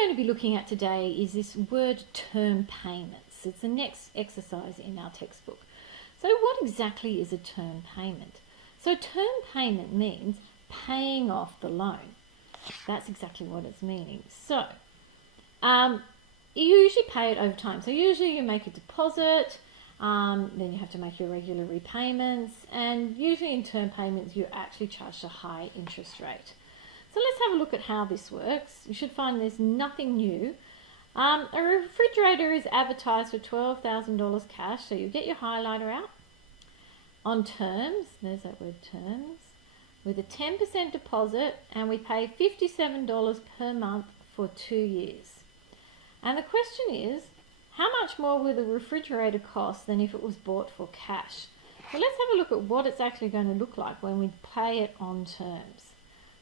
we're going to be looking at today is this word term payments. It's the next exercise in our textbook. So what exactly is a term payment? So term payment means paying off the loan. That's exactly what it's meaning. So you usually pay it over time. So usually you make a deposit, then you have to make your regular repayments, and usually in term payments you're actually charged a high interest rate. So let's have a look at how this works. You should find there's nothing new. A refrigerator is advertised for $12,000 cash, so you get your highlighter out. On terms, there's that word terms, with a 10% deposit, and we pay $57 per month for 2 years. And the question is, how much more will the refrigerator cost than if it was bought for cash? So let's have a look at what it's actually going to look like when we pay it on terms.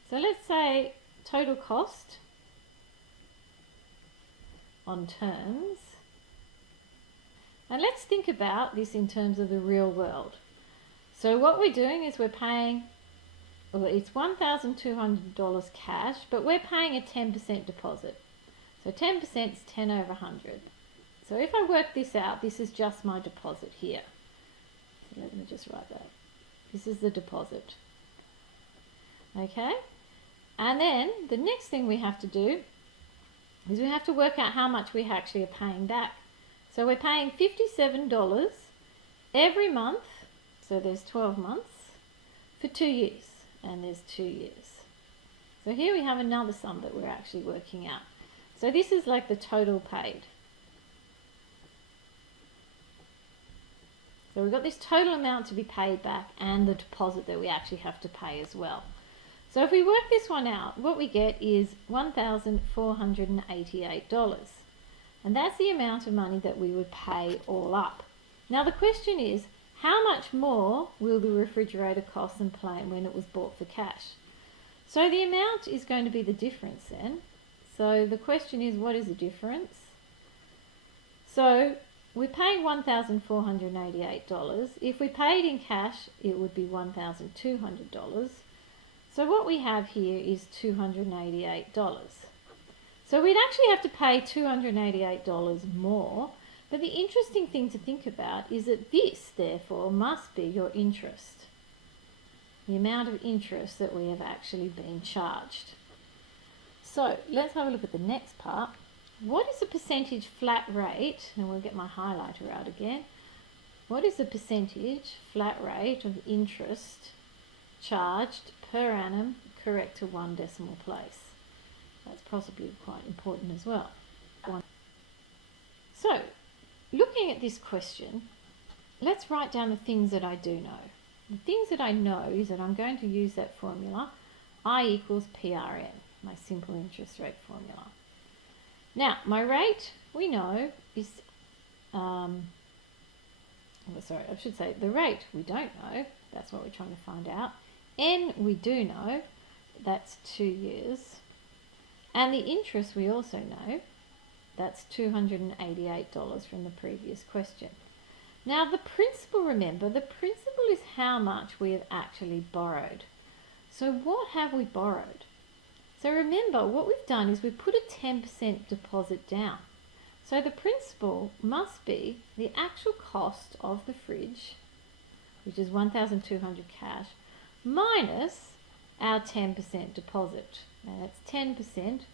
So let's say total cost on terms. And let's think about this in terms of the real world. So what we're doing is we're paying, well, it's $1,200 cash, but we're paying a 10% deposit. So 10% is 10 over 100. So if I work this out, this is just my deposit here. So let me just write that. This is the deposit. Okay? And then the next thing we have to do is we have to work out how much we actually are paying back. So we're paying $57 every month, so there's 12 months, for 2 years, and there's 2 years. So here we have another sum that we're actually working out. So this is like the total paid. So we've got this total amount to be paid back and the deposit that we actually have to pay as well. So if we work this one out, what we get is $1,488. And that's the amount of money that we would pay all up. Now the question is, how much more will the refrigerator cost than when it was bought for cash? So the amount is going to be the difference then. So the question is, what is the difference? So we're paying $1,488. If we paid in cash, it would be $1,200. So what we have here is $288. So we'd actually have to pay $288 more, but the interesting thing to think about is that this, therefore, must be your interest, the amount of interest that we have actually been charged. So let's have a look at the next part. What is the percentage flat rate, and we'll get my highlighter out again, what is the percentage flat rate of interest charged per annum correct to 1 decimal place? That's possibly quite important as well. So, looking at this question, let's write down the things that I do know. The things that I know is that I'm going to use that formula, I equals PRN, my simple interest rate formula. Now, my rate, we know, is, the rate we don't know, that's what we're trying to find out. N we do know, that's 2 years. And the interest we also know, that's $288 from the previous question. Now the principal, remember, the principal is how much we have actually borrowed. So what have we borrowed? So remember, what we've done is we've put a 10% deposit down. So the principal must be the actual cost of the fridge, which is $1,200 cash, minus our 10% deposit. Now that's 10%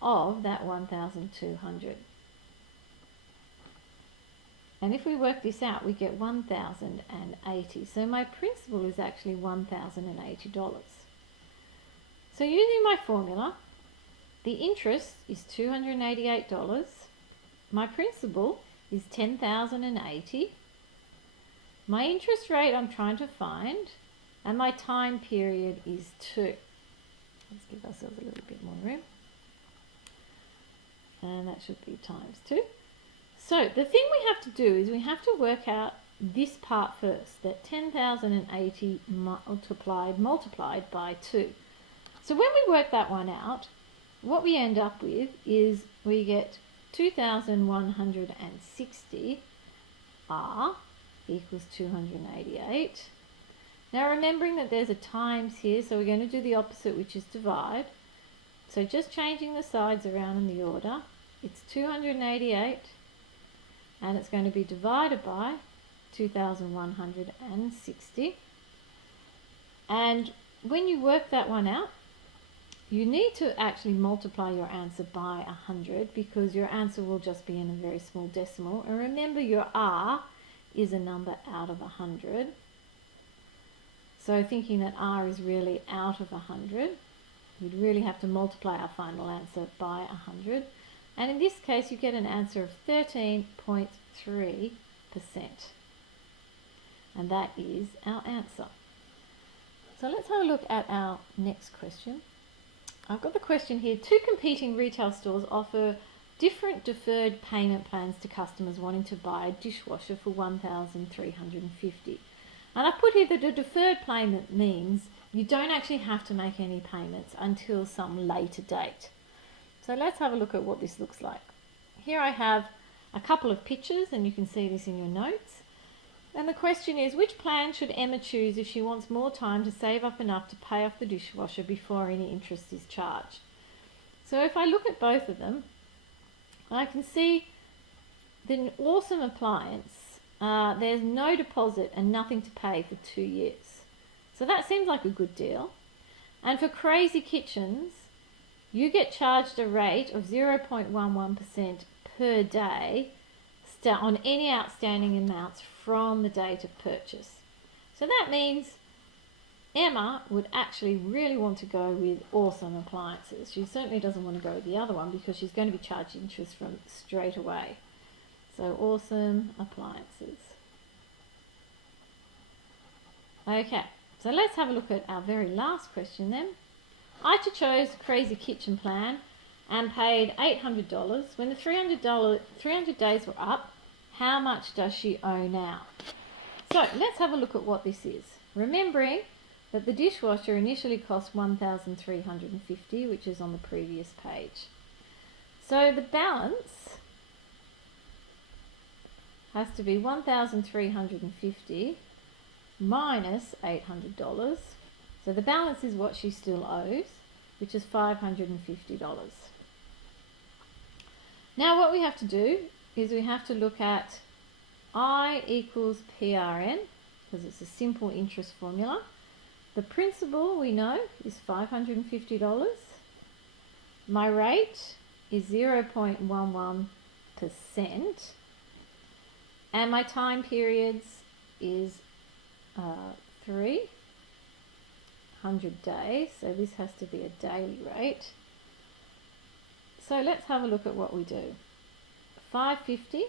of that $1,200. And if we work this out, we get $1,080. So my principal is actually $1,080. So using my formula, the interest is $288. My principal is $10,080. My interest rate I'm trying to find, and my time period is 2. Let's give ourselves a little bit more room. And that should be times 2. So the thing we have to do is we have to work out this part first, that 10,080 multiplied by 2. So when we work that one out, what we end up with is we get 2,160 R equals 288. Now remembering that there's a times here, so we're going to do the opposite, which is divide. So just changing the sides around in the order, it's 288, and it's going to be divided by 2,160. And when you work that one out, you need to actually multiply your answer by 100, because your answer will just be in a very small decimal. And remember, your R is a number out of 100. So thinking that R is really out of 100, we'd really have to multiply our final answer by 100. And in this case, you get an answer of 13.3%. And that is our answer. So let's have a look at our next question. I've got the question here. 2 competing retail stores offer different deferred payment plans to customers wanting to buy a dishwasher for $1,350. And I put here that a deferred payment means you don't actually have to make any payments until some later date. So let's have a look at what this looks like. Here I have a couple of pictures, and you can see this in your notes. And the question is, which plan should Emma choose if she wants more time to save up enough to pay off the dishwasher before any interest is charged? So if I look at both of them, I can see the Awesome Appliance, there's no deposit and nothing to pay for 2 years. So that seems like a good deal. And for Crazy Kitchens, you get charged a rate of 0.11% per day on any outstanding amounts from the date of purchase. So that means Emma would actually really want to go with Awesome Appliances. She certainly doesn't want to go with the other one because she's going to be charged interest from straight away. So Awesome Appliances. Okay, so let's have a look at our very last question then. Ita chose Crazy Kitchen plan and paid $800. When the 300 days were up, how much does she owe now? So let's have a look at what this is. Remembering that the dishwasher initially cost $1,350, which is on the previous page. So the balance has to be $1,350 minus $800. So the balance is what she still owes, which is $550. Now what we have to do is we have to look at I equals PRN, because it's a simple interest formula. The principal, we know, is $550. My rate is 0.11%. And my time periods is 300 days. So this has to be a daily rate. So let's have a look at what we do. 550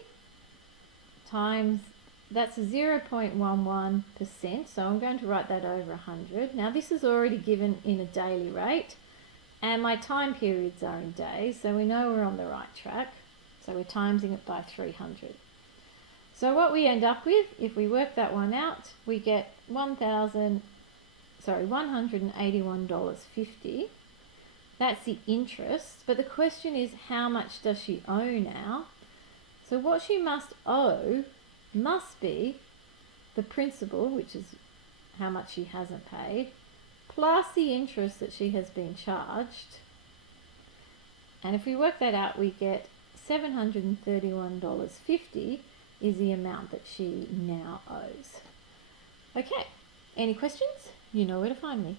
times, that's 0.11%, so I'm going to write that over 100. Now this is already given in a daily rate, and my time periods are in days, so we know we're on the right track. So we're timesing it by 300. So what we end up with, if we work that one out, we get $181.50. That's the interest, but the question is, how much does she owe now? So what she must owe must be the principal, which is how much she hasn't paid, plus the interest that she has been charged. And if we work that out, we get $731.50 is the amount that she now owes. Okay, any questions? You know where to find me.